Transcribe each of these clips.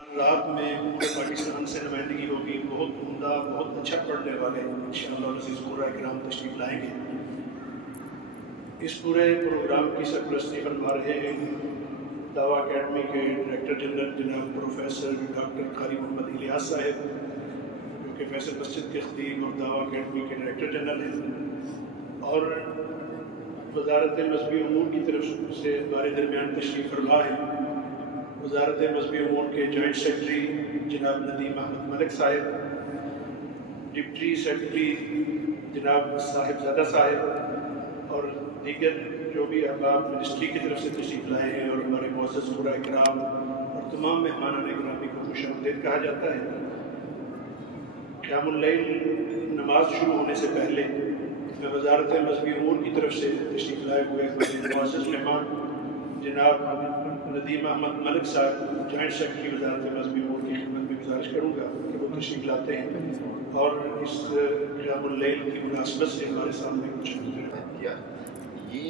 رات میں پورے پاکستان سے نمائندگی ہوگی، بہت عمدہ، بہت اچھا پڑھنے والے انشاءاللہ عزیز قرآ کرام تشریف لائیں گے۔ اس پورے پروگرام کی سرپرستی فرما رہے ہیں دعویٰ اکیڈمی کے ڈائریکٹر جنرل جناب پروفیسر ڈاکٹر قاری محمد الیاس صاحب، جو کہ فیصل مسجد کے خطیب اور دعویٰ اکیڈمی کے ڈائریکٹر جنرل ہیں، اور وزارت مذہبی امور کی طرف سے ہمارے درمیان تشریف فرما ہے وزارت مذہبی امور کے جوائنٹ سیکرٹری جناب ندیم احمد ملک صاحب، ڈپٹی سیکرٹری جناب صاحبزادہ صاحب، اور دیگر جو بھی احباب منسٹری کی طرف سے تشریف لائے ہیں، اور ہمارے معزز قراء کرام اور تمام مہمانان گرامی کو خوش آمدید کہا جاتا ہے۔ قیام اللیل نماز شروع ہونے سے پہلے میں وزارت مذہبی امور کی طرف سے تشریف لائے ہوئے ہمارے معزز مہمان جناب ندیم احمد ملک صاحب، جوائنٹ سیکرٹری وزارت مذہبی امور کی خدمت میں گزارش کروں گا کہ وہ تشریف لاتے ہیں اور اس قیام اللیل کی مناسبت سے ہمارے سامنے کچھ کیا۔ یہ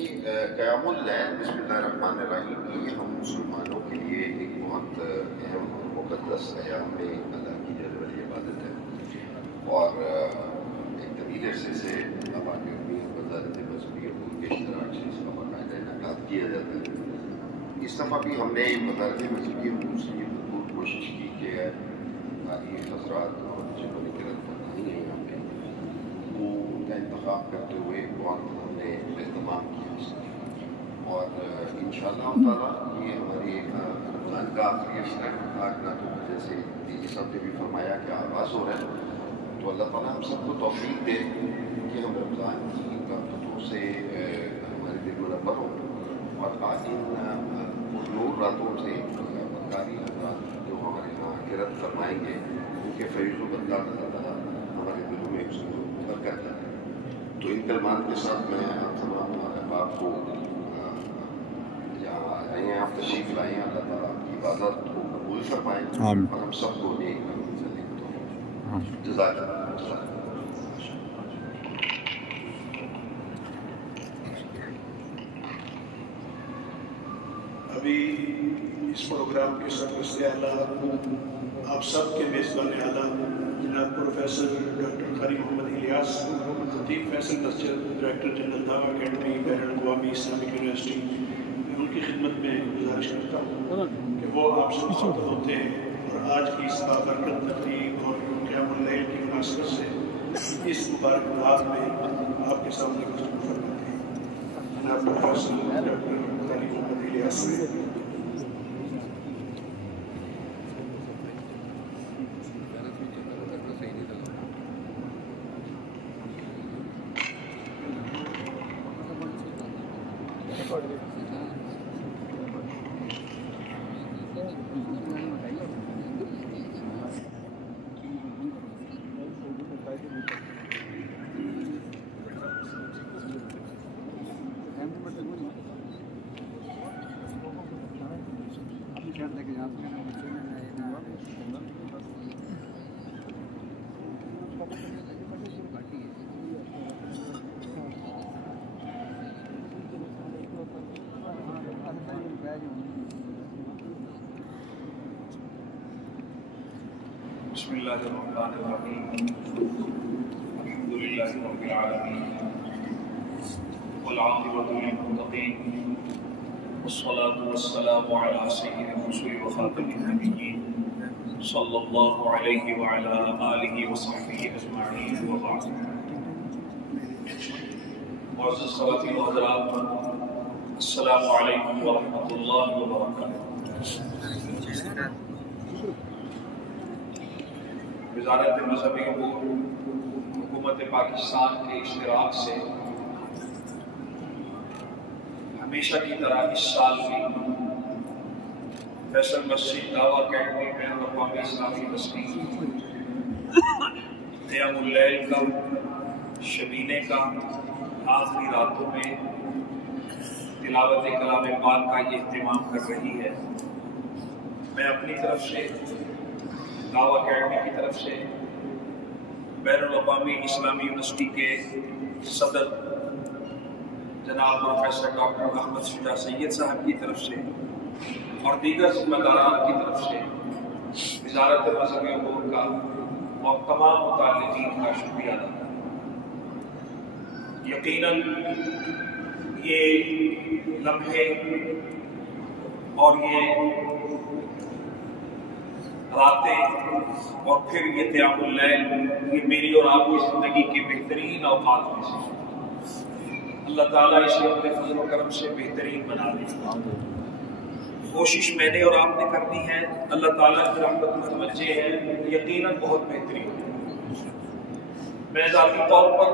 قیام اللیل بسم اللہ الرحمن الرحیم یہ ہم مسلمانوں کے لیے ایک بہت اہم اور مقدس ایام میں ادا کی جانے والی عبادت ہے، اور ایک طویل عرصے سے وزارت مذہبی امور کے اشتراک سے اس کا باقاعدہ انعقاد کیا جاتا ہے۔ اس دفعہ بھی ہم نے وزارت مذہبی امور سے یہ بھرپور کوشش کی کہ قاری حضرات اور جنہوں نے قرأت فرمانی ہے یہاں پہ وہ ان کا انتخاب کرتے ہوئے بہت ہم نے اہتمام کیا اس کا، اور انشاءاللہ تعالیٰ یہ ہماری رمضان کا آخری عشرہ ہے۔ آج نعتوں میں جیسے صاحب نے بھی فرمایا کہ آغاز ہو رہا ہے، تو اللہ تعالیٰ ہم سب کو توفیق دے کہ ہم رمضان کی برکتوں سے ہمارے دل منور ہوں، اور آج ان نور راتوں سے قاری حضرات جو ہمارے یہاں قرأت فرمائیں گے ان کے فیض و برکات اللہ تعالیٰ ہمارے دلوں میں اس کو برکت ہے۔ تو ان کلمات کے ساتھ میں آپ تمام احباب کو جہاں آئے ہیں آپ تشریف لائیں، اللہ تعالیٰ آپ کی عبادت کو قبول فرمائیں اور ہم سب کو نیک عمل سے لکھتے ہیں۔ جزاک اللہ۔ ابھی اس پروگرام کے سرپرست اعلیٰ آپ سب کے میزبان اعلیٰ جناب پروفیسر ڈاکٹر قاری محمد الیاس، خطیب فیصل مسجد، ڈائریکٹر جنرل دعویٰ اکیڈمی بین الاقوامی اسلامک یونیورسٹی، میں ان کی خدمت میں گزارش کرتا ہوں کہ وہ آپ سے مخاطب ہوتے ہیں اور آج کی اس بابرکت تقریب اور قیام اللیل کی مناسبت سے اس مبارک رات میں آپ کے سامنے گفتگو فرماتے ہیں۔ جناب پروفیسر ڈاکٹر قاری محمد الیاس سے بسم اللہ الرحمن الرحیم، الحمد للہ رب العالمین، والعاقبۃ للمتقین، والصلاة والسلام علی سید الرسل وخاتم النبیین صلی اللہ علیہ وعلی آلہ وصحبہ اجمعین، وبعد۔ معزز خواتین و حضرات، السلام علیکم ورحمۃ اللہ وبرکاتہ۔ وزارت مذہبی امور حکومت پاکستان کے اشتراک سے ہمیشہ کی طرح اس سال بھی فیصل مسجد دعویٰ اکیڈمی بین الاقوامی اسلامی یونیورسٹی قیام اللیل کا شبینے کا آخری راتوں میں تلاوت کلام پاک کا یہ اہتمام کر رہی ہے۔ میں اپنی طرف سے دعویٰ اکیڈمی کی طرف سے بین الاقوامی اسلامی یونیورسٹی کے صدر جناب پروفیسر ڈاکٹر احمد شجاع سید صاحب کی طرف سے اور دیگر ذمہ داران کی طرف سے وزارت مذہبی امور کا اور تمام متعلقین کا شکریہ ادا کرتا ہوں۔ یقیناً یہ لمحے اور یہ راتیں اور پھر یہ قیام اللیل یہ میری اور آپ کی زندگی کے بہترین اوقات میں سے اللہ تعالیٰ اسے اپنے فضل و کرم سے بہترین بنا دے۔ کوشش میں نے اور آپ نے کرنی ہے، اللہ تعالیٰ کی رحمت متوجہ ہے، یقیناً بہت بہترین ہے۔ میں ذاتی طور پر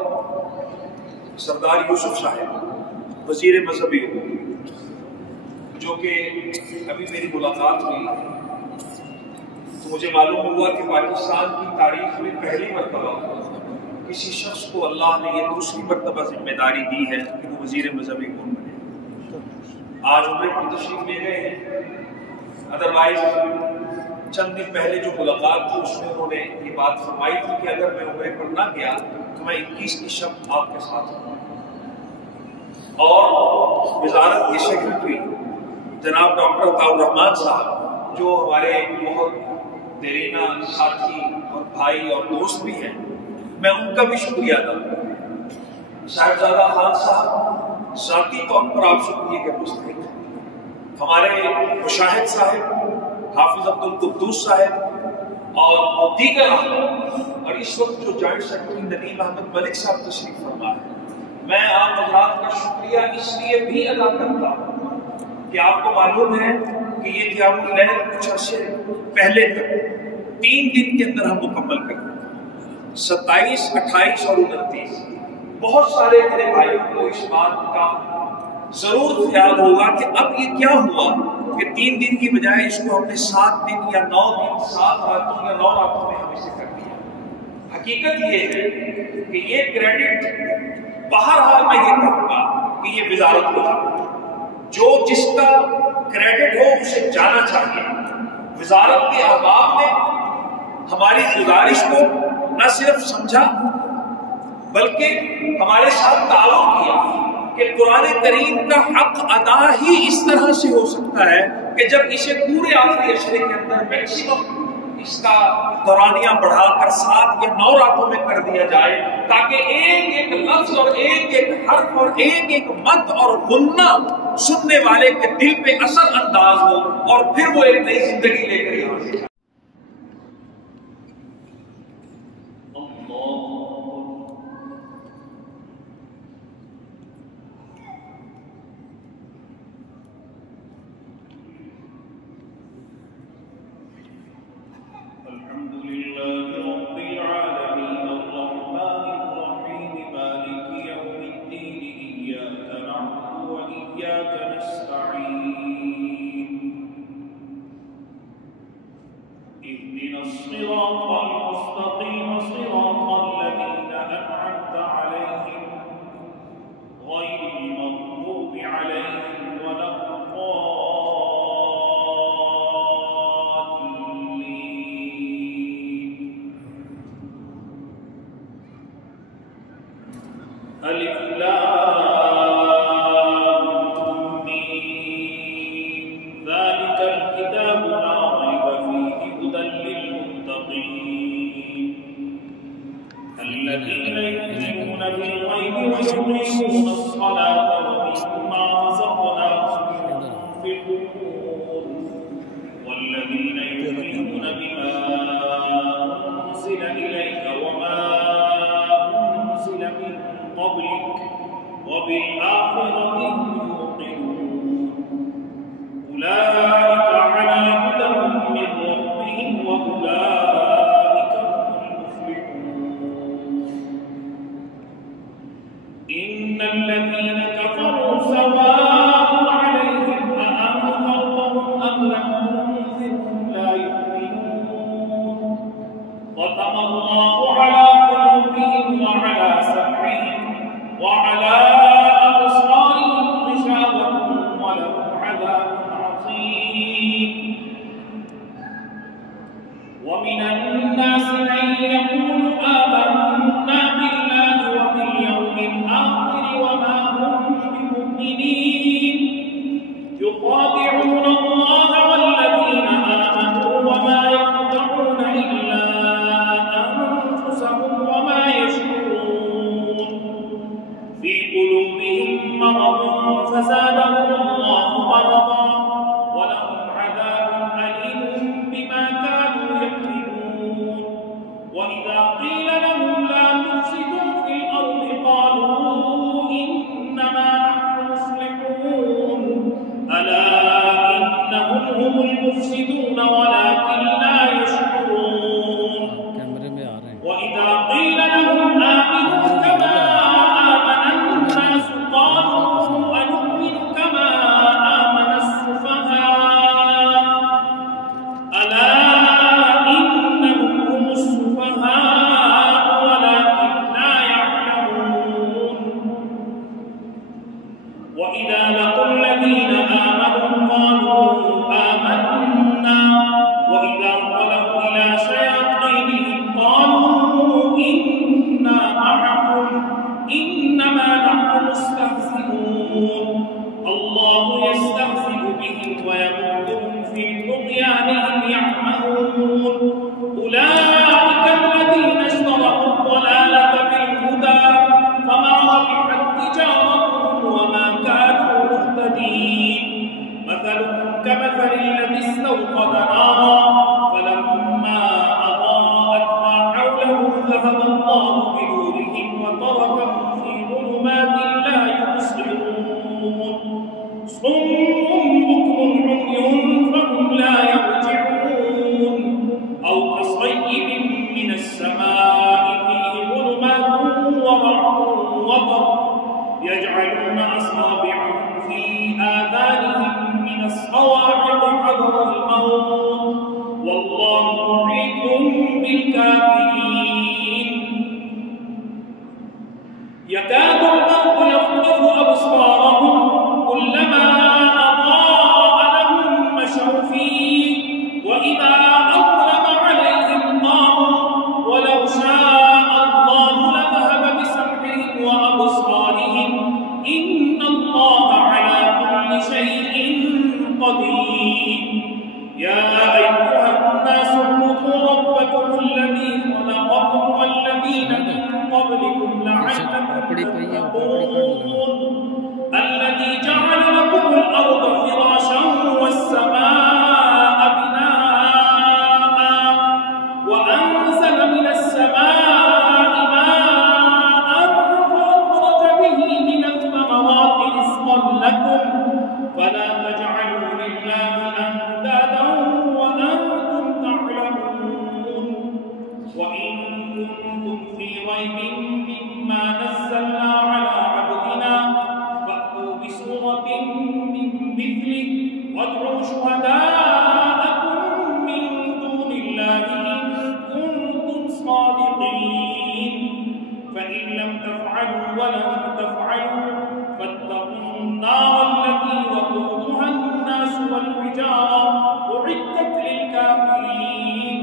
سردار یوسف صاحب وزیر مذہبی امور جو کہ ابھی میری ملاقات ہوئی تو مجھے معلوم ہوا کہ پاکستان کی تاریخ میں پہلی مرتبہ کسی شخص کو اللہ نے یہ دوسری مرتبہ ذمہ داری دی ہے کہ وہ وزیر مذہبی امور بنے۔ آج عمرے پر تشریف لے گئے ہیں، ادروائز چند دن پہلے جو ملاقات تھی اس میں انہوں نے یہ بات فرمائی تھی کہ اگر میں عمرے پر نہ گیا تو میں 21 کی شب آپ کے ساتھ ہوں۔ اور وزارت کے سیکرٹری جناب ڈاکٹر عطاء الرحمان صاحب جو ہمارے بہت دیرینہ ساتھی اور بھائی اور دوست بھی ہیں، میں ان کا بھی شکریہ ادا کرتا ہوں۔ صاحبزادہ خان صاحب ذاتی طور پر آپ شکریہ کے مستحق ہیں۔ ہمارے مشاہد صاحب، حافظ عبد القدوس صاحب اور دیگر اور اس وقت جو جوائنٹ سیکرٹری ندیم احمد ملک صاحب تشریف فرما ہے، میں آپ حضرات کا شکریہ اس لیے بھی ادا کرتا ہوں کہ آپ کو معلوم ہے کہ یہ قیام اللیل کچھ عرصے پہلے تک 3 دن کے اندر ہم مکمل کرتے ہیں، 27، 28 اور 29۔ بہت سارے میرے بھائیوں کو اس بات کا ضرور خیال ہوگا کہ اب یہ کیا ہوا کہ 3 دن کی بجائے اس کو ہم نے 7 دن یا 9 دن، 7 راتوں یا 9 راتوں میں ہم اسے کر دیا۔ حقیقت یہ ہے کہ یہ کریڈٹ بہرحال میں یہ کہوں گا کہ یہ وزارت کو جو جس کا کریڈٹ ہو اسے جانا چاہیے۔ وزارت کے احباب نے ہماری گزارش کو نہ صرف سمجھا بلکہ ہمارے ساتھ تعاون کیا کہ قرآن کریم کا حق ادا ہی اس طرح سے ہو سکتا ہے کہ جب اسے پورے آخری اشرے کے اندر میکسیمم اس کا دورانیہ بڑھا کر 7 یا 9 راتوں میں کر دیا جائے، تاکہ ایک ایک لفظ اور ایک ایک حرف اور ایک ایک مد اور غنہ سننے والے کے دل پہ اثر انداز ہو اور پھر وہ ایک نئی زندگی لے کر یہاں سے الذين يؤمنون بالغيب ويقيمون الصلاة ومما رزقناهم هم المفسدون ولكن لا يشعرون وإذا قيل لهم آمنوا كما آمن الناس قالوا أنؤمن كما آمن السفهاء ألا إنهم هم السفهاء ولكن لا يعلمون وإذا لقوا الذين آمنوا قالوا آمنا وإذا خلوا إلى شياطينهم قالوا إنا معكم إنما نحن مستهزئون الله يستهزئ بهم ويمدهم في طغيانهم يعمهون أولئك الذين اشتروا الضلالة بالهدى فما ربحت تجارتهم وما كانوا مهتدين مثلهم كمثل الذي استوقد نارا فلما أضاءت ما حوله ذهب الله بنورهم وتركهم في ظلمات لا يبصرون صم بكم عمي فهم لا يرجعون أو كصيب من السماء فيه ظلمات ورعد وبرق يجعلون أصابعهم في آذانهم من الصواعق حذر الموت والله محيط بالكافرين يكاد البرق يخطف أبصارهم كلما أضاء لهم مشوا فيه وإذا أظلم عليهم قاموا ولو شاء الله لذهب بسمعهم وأبصارهم إن الله على كل شيء قدير يا أيها الناس اعبدوا ربكم الذي خلقكم والذين من قبلكم لعلكم تتقون الذي جعل لكم الأرض فراشا والسماء بناء وأنزل من السماء ماء فأخرج به من الثمرات رزقا لكم فلا تجعلوا لله أندادا وأنتم تعلمون وإن كنتم في ريب مما نزلنا على عبدنا فأتوا بسورة من مثله وادعوا شهداءكم من دون الله إن كنتم صادقين فإن لم تفعلوا ولن تفعلوا فاتقوا النار التي وقودها الناس والحجارة أعدت للكافرين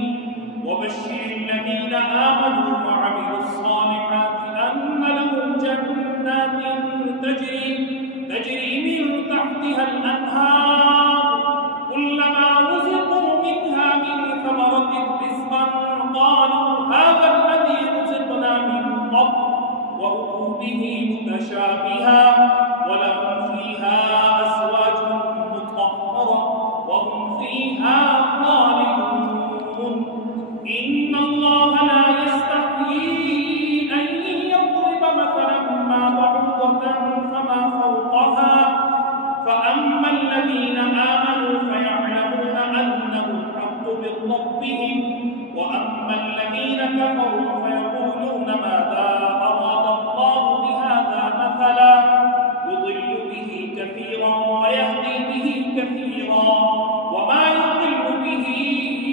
وبشر الذين آمنوا وعملوا الصالحات أن لهم جنات تجري من تحتها الأنهار كلما رزقوا منها من ثمرة رزقا قالوا هذا الذي رزقنا من قبل وأتوا به متشابها ولهم فيها أزواج مطهرة وهم فيها خالدون إن الله لا يستحيي أن يضرب مثلا ما بعوضة فما فوقها فأما الذين آمنوا فيعلمون أنه الحق من ربهم وأما الذين كفروا فيقولون ماذا أراد الله بهذا مثلا يضل به كثيرا ويهدي به كثيرا وما يضل به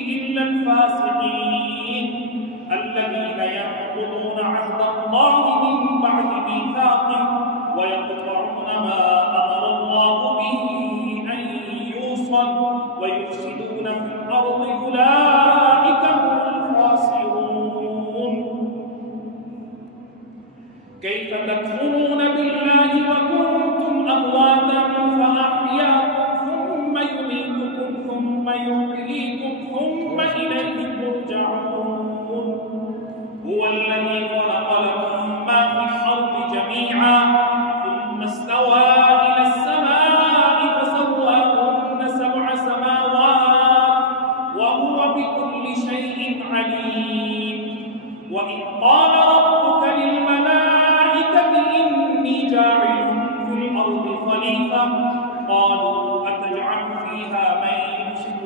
إلا الفاسقين الذين ينقضون عهد الله من بعد ميثاقه ويقطعون ما أمر الله به أن يوصل ويفسدون في الأرض أولئك هم الخاسرون كيف تكفرون بالله وكنتم أمواتا فأحياكم ثم يميتكم ثم يحييكم ثم إليه ترجعون هو الذي خلق لكم ما في الأرض جميعا ثم استوى إلى السماء فسواهن 7 سماوات وهو بكل شيء عليم وإذ قال ربك للملائكة إني جاعل في الأرض خليفة قالوا أتجعل فيها من يفسد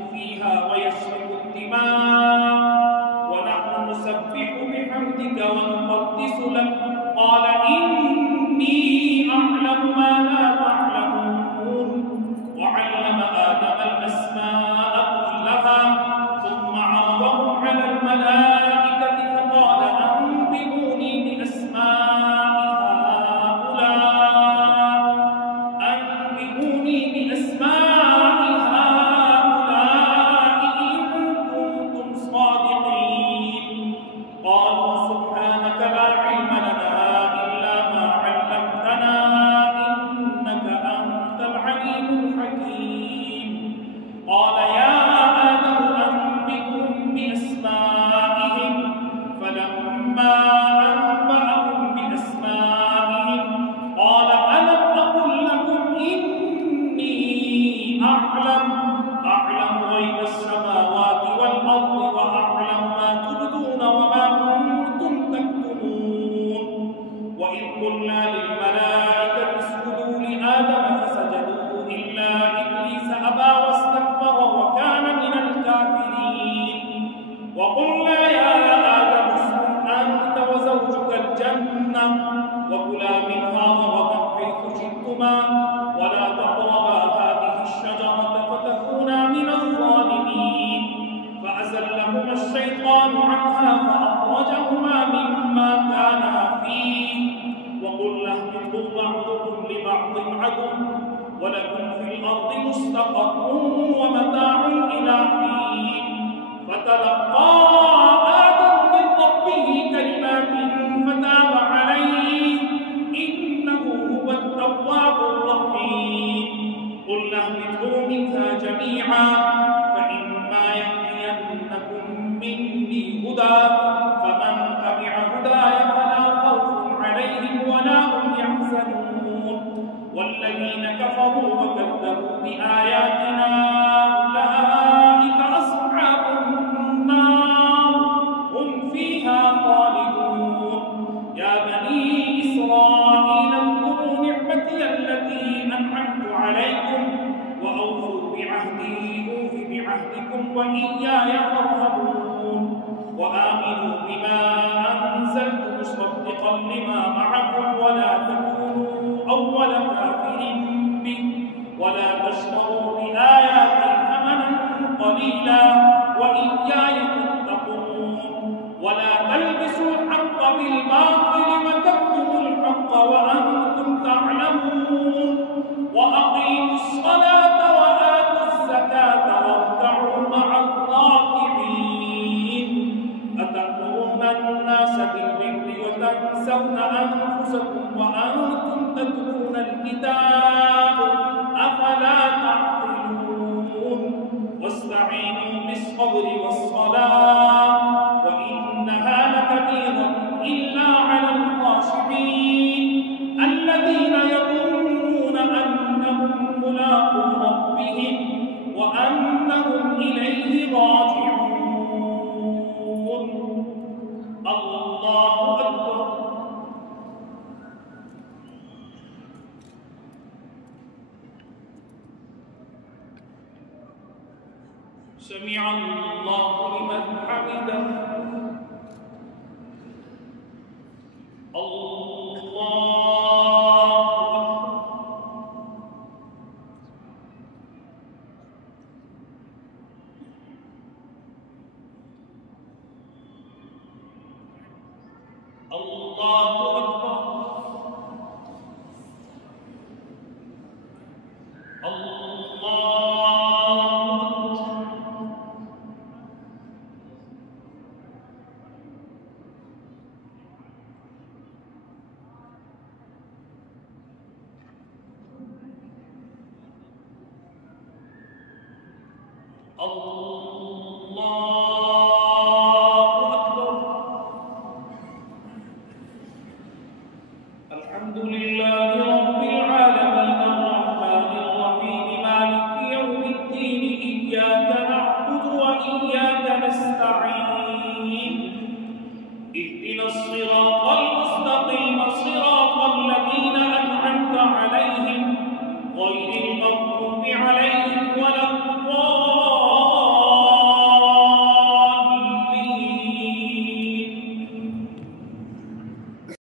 الحكيم. قال يا آدم أنبئهم بأسمائهم فلما أنبأهم بأسمائهم قال ألم أقل لكم إني أعلم غيب السماوات والأرض وأعلم ما تبدون وما كنتم تكتمون. وإذ قلنا للملائكة اسجدوا لآدم فسجدوا إلا إبليس أبى واستكبر وكان من الكافرين. وقلنا يا آدم اسكن أنت وزوجك الجنة وكلا منها رغدا حيث شئتما ولا تقربا هذه الشجرة فتكونا من الظالمين. فأزلهما الشيطان عنها فأخرجهما مما كانا فيه وقلنا اهبطوا بعضكم لبعض عدو ولكم في الأرض مستقر ومتاع إلى حين. فتلقى آدم من ربه كلمات فتاب عليه إنه هو التواب الرحيم. قلنا اهبطوا منها جميعا فإما يأتينكم مني هدى فمن تبع هداي فلا خوف عليهم ولا هم يحزنون. والذين كفروا وكذبوا بآياتنا أولئك أصحاب النار هم فيها خالدون. يا بني إسرائيل اذكروا نعمتي التي أنعمت عليكم وأوفوا بعهدي أوف بعهدكم وإياي فارهبون. وآمنوا بما أنزلت مصدقا لما معكم ولا تكونوا أول كافر به ولا تشتروا بآياتي ثمنا قليلا وإياي فاتقون. ولا تلبسوا الحق بالباطل وتكتموا الحق وأنتم تعلمون. وأقيموا الصلاة وآتوا الزكاة واركعوا مع الراكعين. أتأمرون الناس بالبر وتنسون أنفسكم وأنتم تتلون الكتاب أفلا تعقلون. واستعينوا بالصبر والصلاة وإنها لكبيرة إلا على الخاشعين الذين يظنون أنهم ملاقو ربهم وأنهم إليه راجعون. الله أكبر. سمع الله لمن حمده. الله أكبر. الحمد لله رب العالمين الرحمن الرحيم مالك يوم الدين إياك نعبد وإياك نستعين. اهدنا الصراط المستقيم صراط الذين أنعمت عليهم غير المغضوب عليهم